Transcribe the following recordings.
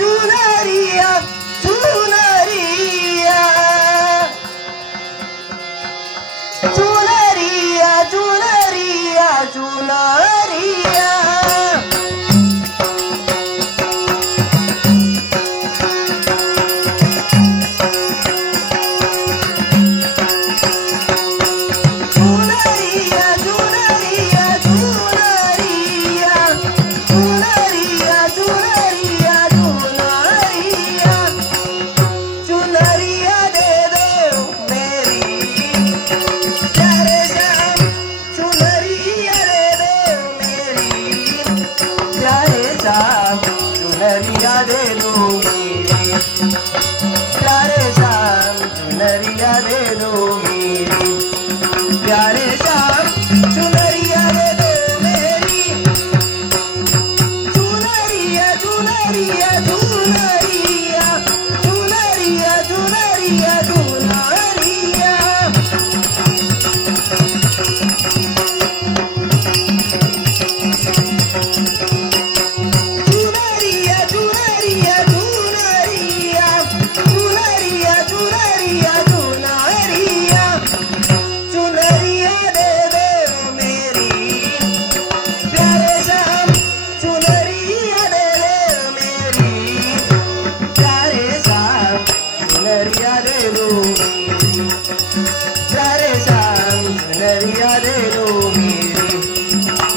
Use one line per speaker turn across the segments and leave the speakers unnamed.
जुनरिया जुनरिया जुनरिया जुनरिया जुनरिया Maria do Lei. प्यारे श्याम कन्हैया रे रो मेरे।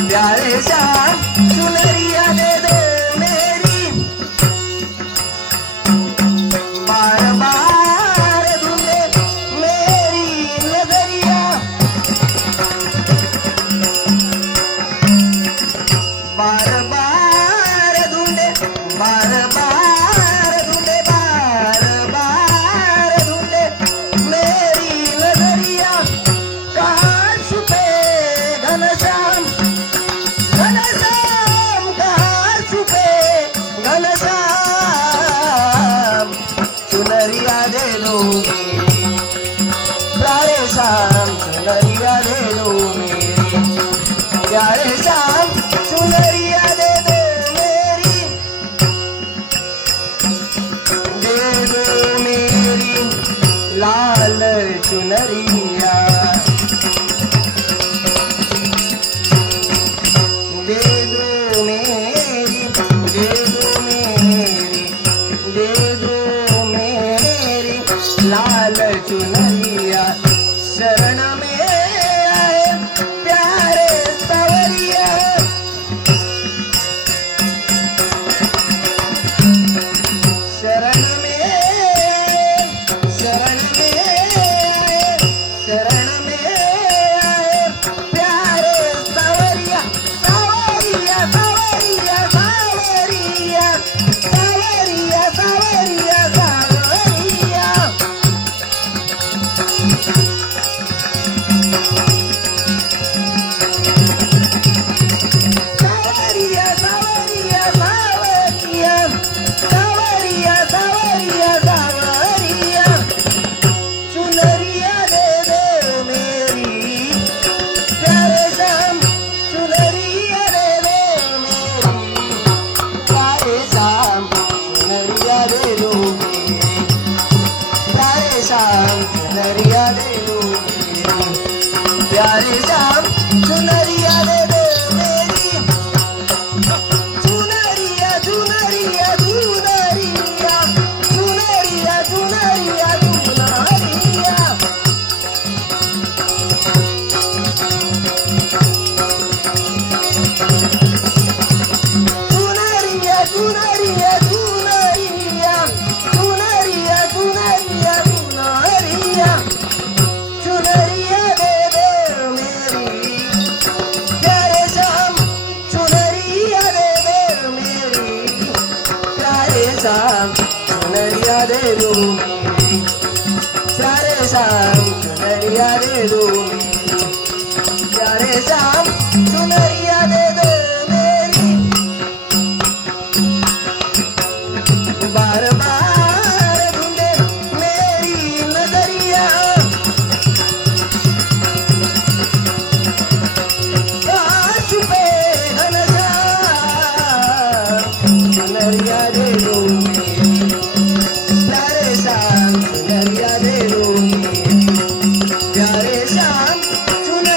प्यारे श्याम शाम सुनरिया प्यारे शाम सुनरिया मेरी। लाल चुनरिया। दे दो मेरी दे Yare yare rovi, yare zam. शाम सुन